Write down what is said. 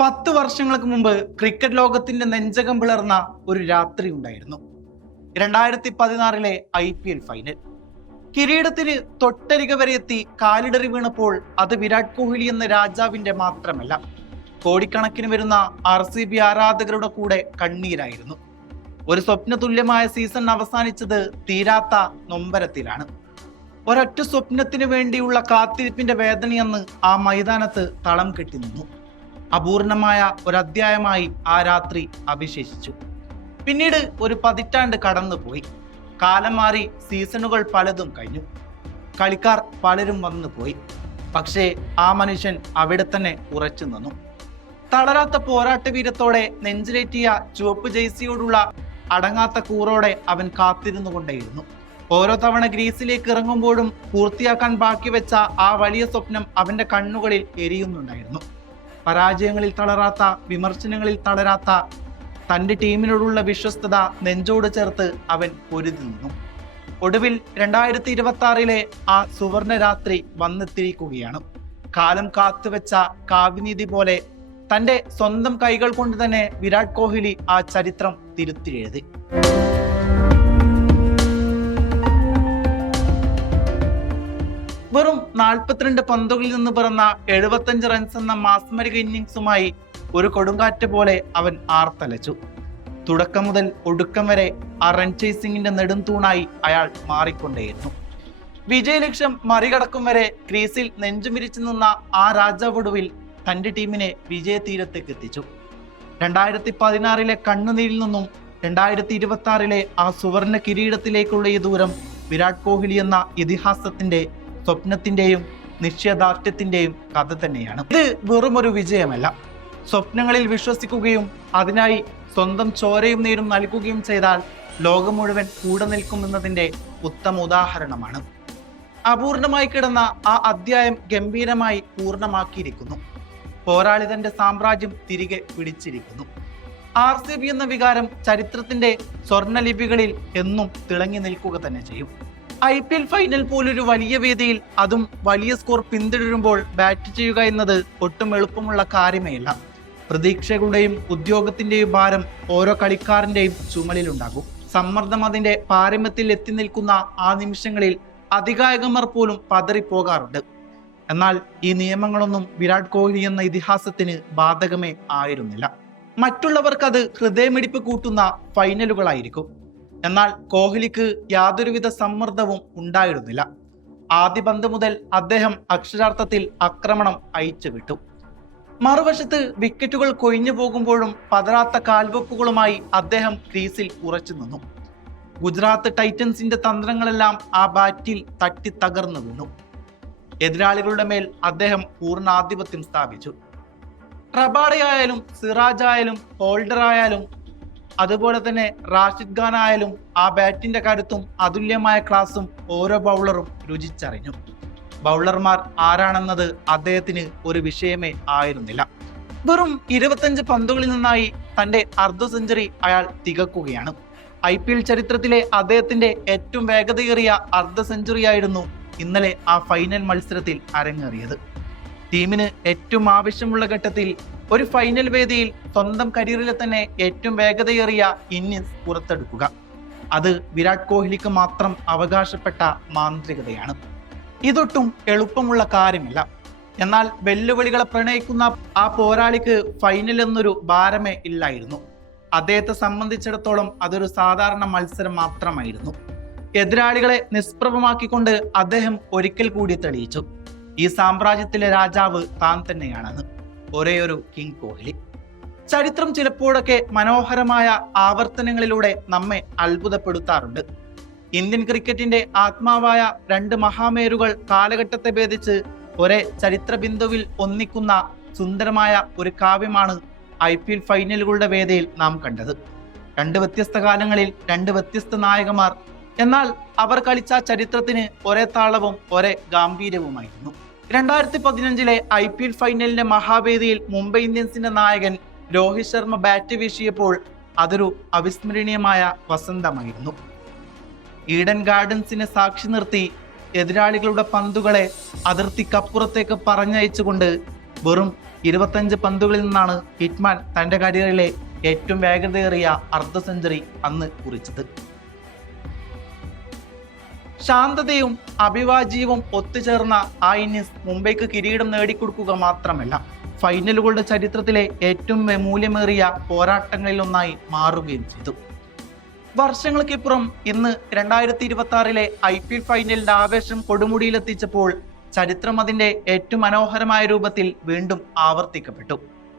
10 വർഷങ്ങൾക്ക് മുമ്പ് ക്രിക്കറ്റ് ലോകത്തിന്റെ നെഞ്ചകം പിളർന്ന ഒരു രാത്രി ഉണ്ടായിരുന്നു. 2016 IPL ഫൈനൽ. കിരീടത്തിന് തൊട്ടരിക വരെ എത്തി കാലിടറി വീണപ്പോൾ അത് വിരാട് കോഹ്ലി എന്ന രാജാവിന്റെ മാത്രമല്ല, കോടിക്കണക്കിന് വരുന്ന RCB ആരാധകരുടെ കൂടെ കണ്ണീരായിരുന്നു. ഒരു സ്വപ്ന തുല്യമായ സീസൺ അവസാനിച്ചത് തീരാത്ത നൊമ്പരത്തിലാണ്. ഒരൊറ്റ സ്വപ്നത്തിന് വേണ്ടിയുള്ള കാത്തിരിപ്പിന്റെ വേദനയെന്ന് ആ മൈതാനത്ത് തളം കെട്ടി നിന്നു. അപൂർണമായ ഒരധ്യായമായി ആ രാത്രി അവശേഷിച്ചു. പിന്നീട് ഒരു പതിറ്റാണ്ട് കടന്നുപോയി. കാലം മാറി, സീസണുകൾ പലതും കഴിഞ്ഞു, കളിക്കാർ പലരും വന്നു പോയി. പക്ഷേ ആ മനുഷ്യൻ അവിടെ തന്നെ ഉറച്ചു നിന്നു. തളരാത്ത പോരാട്ട വീരത്തോടെ നെഞ്ചിലേറ്റിയ ചുവപ്പ് ജേഴ്സിയോടുള്ള അടങ്ങാത്ത കൂറോടെ അവൻ കാത്തിരുന്നു കൊണ്ടേയിരുന്നു. ഓരോ തവണ ഗ്രീസിലേക്ക് ഇറങ്ങുമ്പോഴും പൂർത്തിയാക്കാൻ ബാക്കി വെച്ച ആ വലിയ സ്വപ്നം അവന്റെ കണ്ണുകളിൽ എരിയുന്നുണ്ടായിരുന്നു. പരാജയങ്ങളിൽ തളരാത്ത, വിമർശനങ്ങളിൽ തളരാത്ത തന്റെ ടീമിനോടുള്ള വിശ്വസ്തത നെഞ്ചോട് ചേർത്ത് അവൻ പൊരുതി നിന്നു. ഒടുവിൽ 2026 ആ സുവർണ രാത്രി വന്നെത്തിയിരിക്കുകയാണ്. കാലം കാത്തുവെച്ച കാവ്യനീതി പോലെ തന്റെ സ്വന്തം കൈകൾ കൊണ്ട് തന്നെ വിരാട് കോഹ്ലി ആ ചരിത്രം തിരുത്തിയെഴുതി. വെറും 42 പന്തുകളിൽ നിന്ന് പിറന്ന 75 റൺസ് എന്ന മാസ്മരിക ഇന്നിംഗ്സുമായി ഒരു കൊടുങ്കാറ്റ് പോലെ അവൻ ആർത്തലച്ചു. തുടക്കം മുതൽ ഒടുക്കം വരെ ആ റൺ ചേസിംഗിന്റെ നെടും തൂണായി അയാൾ മാറിക്കൊണ്ടേയിരുന്നു. വിജയലക്ഷ്യം മറികടക്കും വരെ ക്രീസിൽ നെഞ്ചുമിരിച്ചു നിന്ന ആ രാജാവൊടുവിൽ തന്റെ ടീമിനെ വിജയതീരത്തേക്ക് എത്തിച്ചു. 2016 കണ്ണുനീരിൽ നിന്നും 2026 ആ സുവർണ കിരീടത്തിലേക്കുള്ള ഈ ദൂരം വിരാട് കോഹ്ലി എന്ന ഇതിഹാസത്തിന്റെ സ്വപ്നത്തിന്റെയും നിശ്ചയദാർഢ്യത്തിന്റെയും കഥ തന്നെയാണ്. ഇത് വെറും ഒരു വിജയമല്ല, സ്വപ്നങ്ങളിൽ വിശ്വസിക്കുകയും അതിനായി സ്വന്തം ചോരയും നീരും നൽകുകയും ചെയ്താൽ ലോകം മുഴുവൻ കൂടെ നിൽക്കുമെന്നതിന്റെ ഉത്തമ ഉദാഹരണമാണ്. അപൂർണമായി കിടന്ന ആ അധ്യായം ഗംഭീരമായി പൂർണ്ണമാക്കിയിരിക്കുന്നു. പോരാളി തന്റെ സാമ്രാജ്യം തിരികെ പിടിച്ചിരിക്കുന്നു. RCB എന്ന വികാരം ചരിത്രത്തിന്റെ സ്വർണ്ണലിപികളിൽ എന്നും തിളങ്ങി നിൽക്കുക തന്നെ ചെയ്യും. IPL ഫൈനൽ പോലൊരു വലിയ വേദിയിൽ, അതും വലിയ സ്കോർ പിന്തുടരുമ്പോൾ ബാറ്റ് ചെയ്യുക എന്നത് ഒട്ടും എളുപ്പമുള്ള കാര്യമേയല്ല. പ്രതീക്ഷകളുടെയും ഉദ്യോഗത്തിന്റെയും ഭാരം ഓരോ കളിക്കാരന്റെയും ചുമലിലുണ്ടാകും. സമ്മർദ്ദം അതിന്റെ പാരമ്യത്തിൽ എത്തി നിൽക്കുന്ന ആ നിമിഷങ്ങളിൽ അധികായകന്മാർ പോലും പതറിപ്പോകാറുണ്ട്. എന്നാൽ ഈ നിയമങ്ങളൊന്നും വിരാട് കോഹ്ലി എന്ന ഇതിഹാസത്തിന് ബാധകമേ ആയിരുന്നില്ല. മറ്റുള്ളവർക്കത് ഹൃദയമിടിപ്പ് കൂട്ടുന്ന ഫൈനലുകളായിരിക്കും. എന്നാൽ കോഹ്ലിക്ക് യാതൊരുവിധ സമ്മർദ്ദവും ഉണ്ടായിരുന്നില്ല. ആദ്യ പന്ത് മുതൽ അദ്ദേഹം അക്ഷരാർത്ഥത്തിൽ ആക്രമണം അയച്ചുവിട്ടു. മറുവശത്ത് വിക്കറ്റുകൾ കൊഴിഞ്ഞു പോകുമ്പോഴും പതറാത്ത കാൽവെപ്പുകളുമായി അദ്ദേഹം ക്രീസിൽ ഉറച്ചു നിന്നു. ഗുജറാത്ത് ടൈറ്റൻസിന്റെ തന്ത്രങ്ങളെല്ലാം ആ ബാറ്റിൽ തട്ടി തകർന്നു വീണു. എതിരാളികളുടെ മേൽ അദ്ദേഹം പൂർണ്ണാധിപത്യം സ്ഥാപിച്ചു. റബാഡയായാലും സിറാജ് ആയാലും ഹോൾഡർ ആയാലും അതുപോലെ തന്നെ റാഷിദ് ഖാൻ ആയാലും ആ ബാറ്റിന്റെ കരുത്തും അതുല്യമായ ക്ലാസും ഓരോ ബൗളറും രുചിച്ചറിഞ്ഞു. ബൗളർമാർ ആരാണെന്നത് അദ്ദേഹത്തിന് ഒരു വിഷയമേ ആയിരുന്നില്ല. വെറും 25 പന്തുകളിൽ നിന്നായി തന്റെ അർദ്ധ സെഞ്ചുറി അയാൾ തികക്കുകയാണ്. IPL ചരിത്രത്തിലെ അദ്ദേഹത്തിന്റെ ഏറ്റവും വേഗതയേറിയ അർദ്ധ സെഞ്ചുറിയായിരുന്നു ഇന്നലെ ആ ഫൈനൽ മത്സരത്തിൽ അരങ്ങേറിയത്. ടീമിന് ഏറ്റവും ആവശ്യമുള്ള ഘട്ടത്തിൽ ഒരു ഫൈനൽ വേദിയിൽ സ്വന്തം കരിയറിലെ തന്നെ ഏറ്റവും വേഗതയേറിയ ഇന്നിംഗ്സ് പുറത്തെടുക്കുക, അത് വിരാട് കോഹ്ലിക്ക് മാത്രം അവകാശപ്പെട്ട മാന്ത്രികതയാണ്. ഇതൊട്ടും എളുപ്പമുള്ള കാര്യമില്ല. എന്നാൽ വെല്ലുവിളികളെ പ്രണയിക്കുന്ന ആ പോരാളിക്ക് ഫൈനൽ എന്നൊരു ഭാരമേ ഇല്ലായിരുന്നു. അദ്ദേഹത്തെ സംബന്ധിച്ചിടത്തോളം അതൊരു സാധാരണ മത്സരം മാത്രമായിരുന്നു. എതിരാളികളെ നിഷ്പ്രഭമാക്കിക്കൊണ്ട് അദ്ദേഹം ഒരിക്കൽ കൂടി തെളിയിച്ചു, ഈ സാമ്രാജ്യത്തിലെ രാജാവ് താൻ തന്നെയാണെന്ന്. ഒരേയൊരു കിങ് കോഹ്ലി. ചരിത്രം ചിലപ്പോഴൊക്കെ മനോഹരമായ ആവർത്തനങ്ങളിലൂടെ നമ്മെ അത്ഭുതപ്പെടുത്താറുണ്ട്. ഇന്ത്യൻ ക്രിക്കറ്റിന്റെ ആത്മാവായ 2 മഹാമേരുകൾ കാലഘട്ടത്തെ ഭേദിച്ച് ഒരേ ചരിത്ര ബിന്ദുവിൽ ഒന്നിക്കുന്ന സുന്ദരമായ ഒരു കാവ്യമാണ് IPL ഫൈനലുകളുടെ വേദിയിൽ നാം കണ്ടത്. 2 വ്യത്യസ്ത കാലങ്ങളിൽ 2 വ്യത്യസ്ത നായകന്മാർ, എന്നാൽ അവർ കളിച്ച ചരിത്രത്തിന് ഒരേ താളവും ഒരേ ഗാംഭീര്യവുമായിരുന്നു. 2015 IPL ഫൈനലിന്റെ മഹാവേദിയിൽ മുംബൈ ഇന്ത്യൻസിന്റെ നായകൻ രോഹിത് ശർമ്മ ബാറ്റ് വീശിയപ്പോൾ അതൊരു അവിസ്മരണീയമായ വസന്തമായിരുന്നു. ഈഡൻ ഗാർഡൻസിനെ സാക്ഷി നിർത്തി എതിരാളികളുടെ പന്തുകളെ അതിർത്തിക്കപ്പുറത്തേക്ക് പറഞ്ഞയച്ചുകൊണ്ട് വെറും 25 പന്തുകളിൽ നിന്നാണ് ഹിറ്റ്മാൻ തന്റെ കരിയറിലെ ഏറ്റവും വേഗതയേറിയ അർദ്ധ സെഞ്ചുറി അന്ന് കുറിച്ചത്. ശാന്തതയും അഭിവാജ്യവും ഒത്തുചേർന്ന ആ ഇന്നിംഗ്സ് മുംബൈക്ക് കിരീടം നേടിക്കൊടുക്കുക മാത്രമല്ല, ഫൈനലുകളുടെ ചരിത്രത്തിലെ ഏറ്റവും മൂല്യമേറിയ പോരാട്ടങ്ങളിലൊന്നായി മാറുകയും ചെയ്തു. വർഷങ്ങൾക്കിപ്പുറം ഇന്ന് 2026 IPL ഫൈനലിന്റെ ആവേശം കൊടുമുടിയിലെത്തിച്ചപ്പോൾ ചരിത്രം അതിന്റെ ഏറ്റവും മനോഹരമായ രൂപത്തിൽ വീണ്ടും ആവർത്തിക്കപ്പെട്ടു.